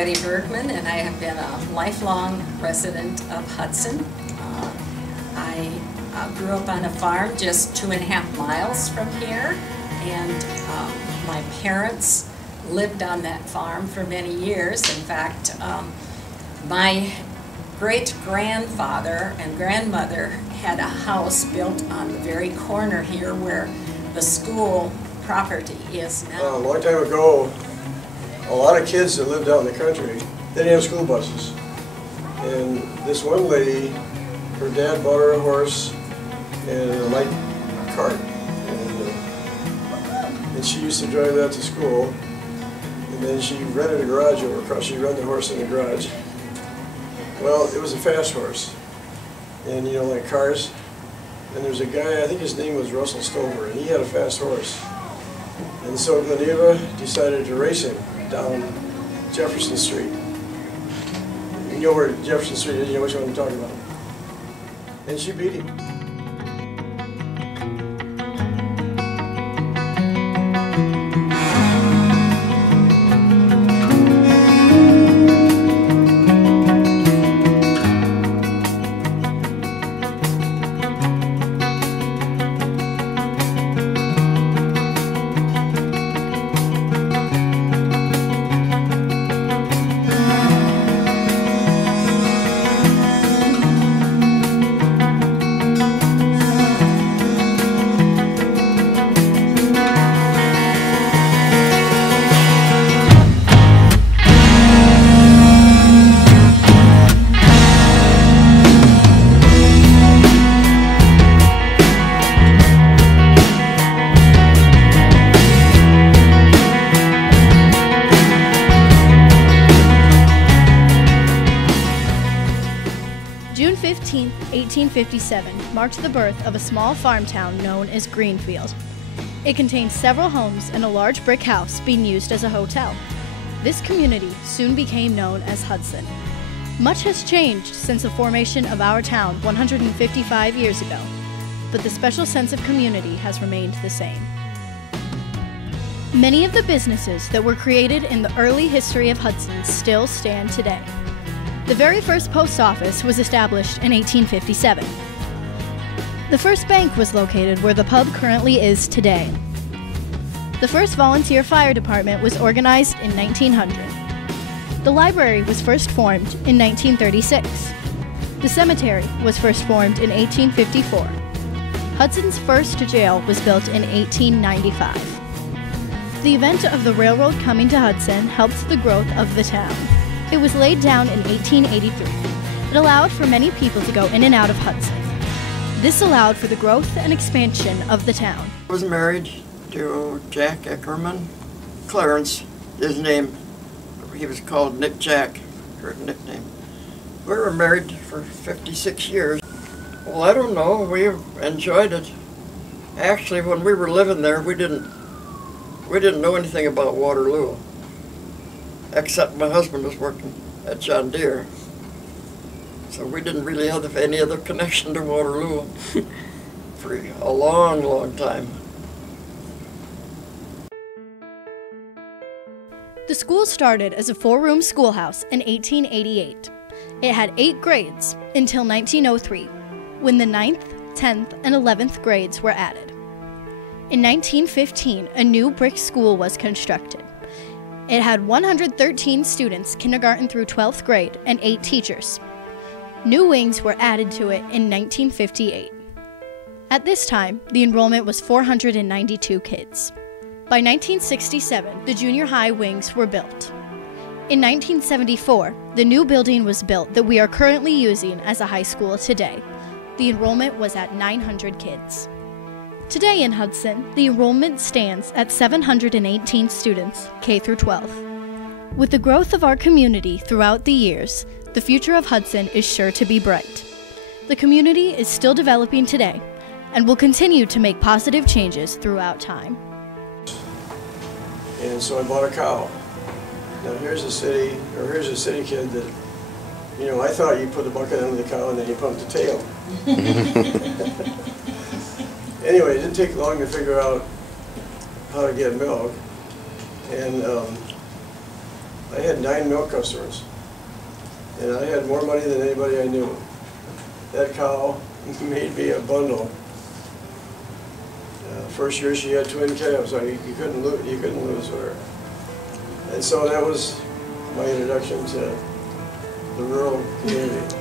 Betty Bergman, and I have been a lifelong resident of Hudson. I grew up on a farm just 2.5 miles from here, and my parents lived on that farm for many years. In fact, my great-grandfather and grandmother had a house built on the very corner here where the school property is now. A long time ago, a lot of kids that lived out in the country, they didn't have school buses. And this one lady, her dad bought her a horse and a light cart. And she used to drive that to school. And then she rented a garage over across. She rented the horse in the garage. Well, it was a fast horse. And you know, like cars. And there's a guy, I think his name was Russell Stover, and he had a fast horse. And so Gleneva decided to race him down Jefferson Street. You know where Jefferson Street is, you know which one I'm talking about. And she beat him. June 15, 1857 marked the birth of a small farm town known as Greenfield. It contained several homes and a large brick house being used as a hotel. This community soon became known as Hudson. Much has changed since the formation of our town 155 years ago, but the special sense of community has remained the same. Many of the businesses that were created in the early history of Hudson still stand today. The very first post office was established in 1857. The first bank was located where the pub currently is today. The first volunteer fire department was organized in 1900. The library was first formed in 1936. The cemetery was first formed in 1854. Hudson's first jail was built in 1895. The event of the railroad coming to Hudson helped the growth of the town. It was laid down in 1883. It allowed for many people to go in and out of Hudson. This allowed for the growth and expansion of the town. I was married to Jack Eckerman. Clarence, his name, he was called Nick Jack, her nickname. We were married for 56 years. Well, I don't know, we enjoyed it. Actually, when we were living there, we didn't know anything about Waterloo, except my husband was working at John Deere. So we didn't really have any other connection to Waterloo for a long, long time. The school started as a 4-room schoolhouse in 1888. It had 8 grades until 1903, when the 9th, 10th, and 11th grades were added. In 1915, a new brick school was constructed. It had 113 students, kindergarten through 12th grade, and 8 teachers. New wings were added to it in 1958. At this time, the enrollment was 492 kids. By 1967, the junior high wings were built. In 1974, the new building was built that we are currently using as a high school today. The enrollment was at 900 kids. Today in Hudson, the enrollment stands at 718 students, K through 12. With the growth of our community throughout the years, the future of Hudson is sure to be bright. The community is still developing today and will continue to make positive changes throughout time. And so I bought a cow. Now here's a city kid that, you know, I thought you put the bucket under the cow and then you pumped the tail. Anyway, it didn't take long to figure out how to get milk. And I had 9 milk customers, and I had more money than anybody I knew. That cow made me a bundle. First year she had twin calves, so you couldn't lose with her. And so that was my introduction to the rural community.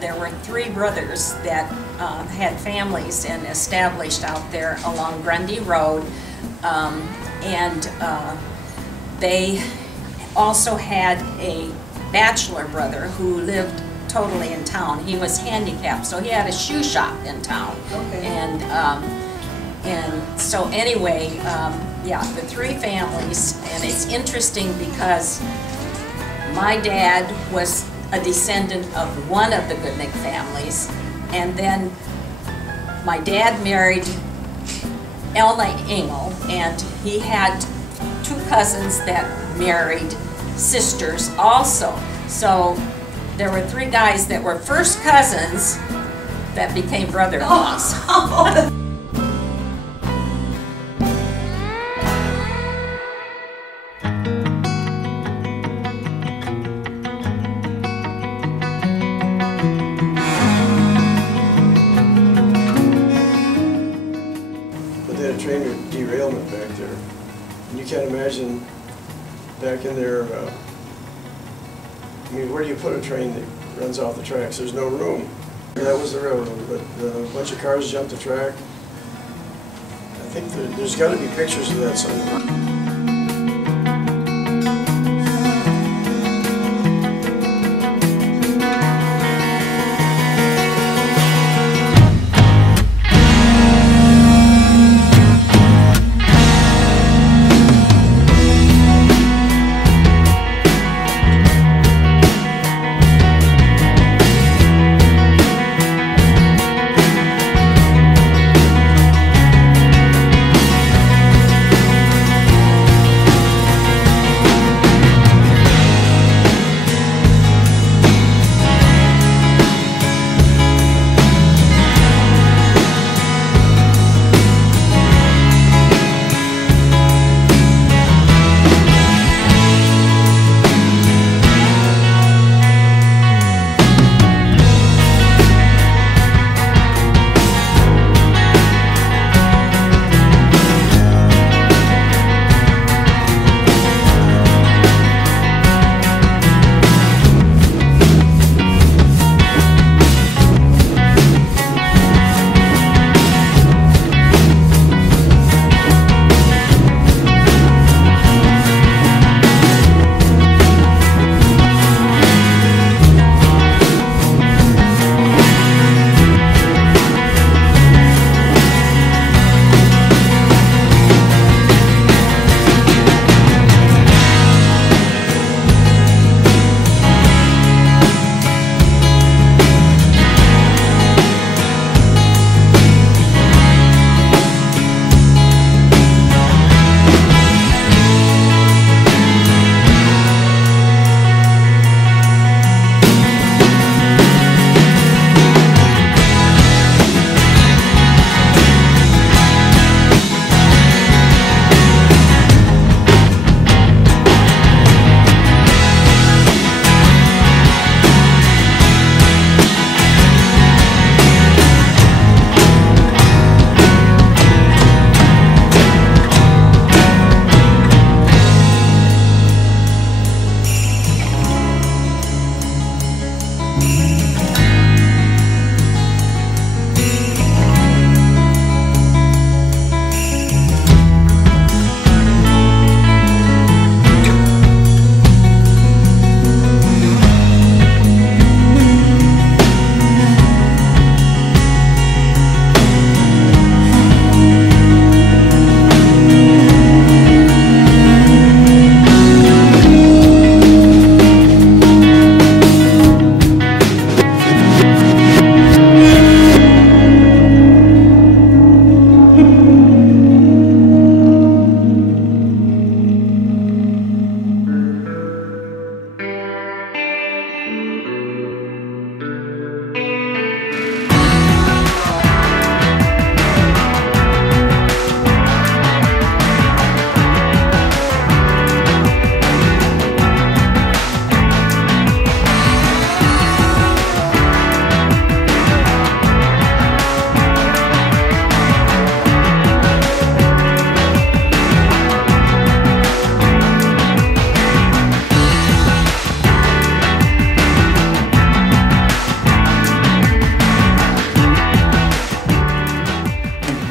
There were 3 brothers that had families and established out there along Grundy Road, and they also had a bachelor brother who lived totally in town. He was handicapped, so he had a shoe shop in town. Okay. And so anyway, yeah, the 3 families, and it's interesting because my dad was a descendant of one of the Goodnick families, and then my dad married Elna Engel, and he had 2 cousins that married sisters also. So there were 3 guys that were first cousins that became brother-in-laws. But they had a train derailment back there. And you can't imagine back in there, I mean, where do you put a train that runs off the tracks? There's no room. That was the railroad, but a bunch of cars jumped the track. I think there's got to be pictures of that somewhere.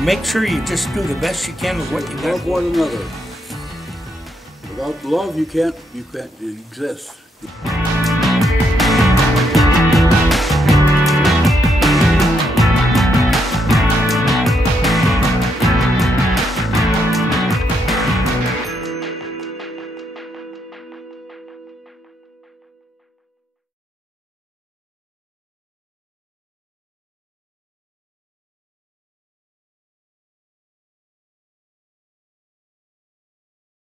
make sure you just do the best you can with what you got. Love one another. Without love, you can't exist.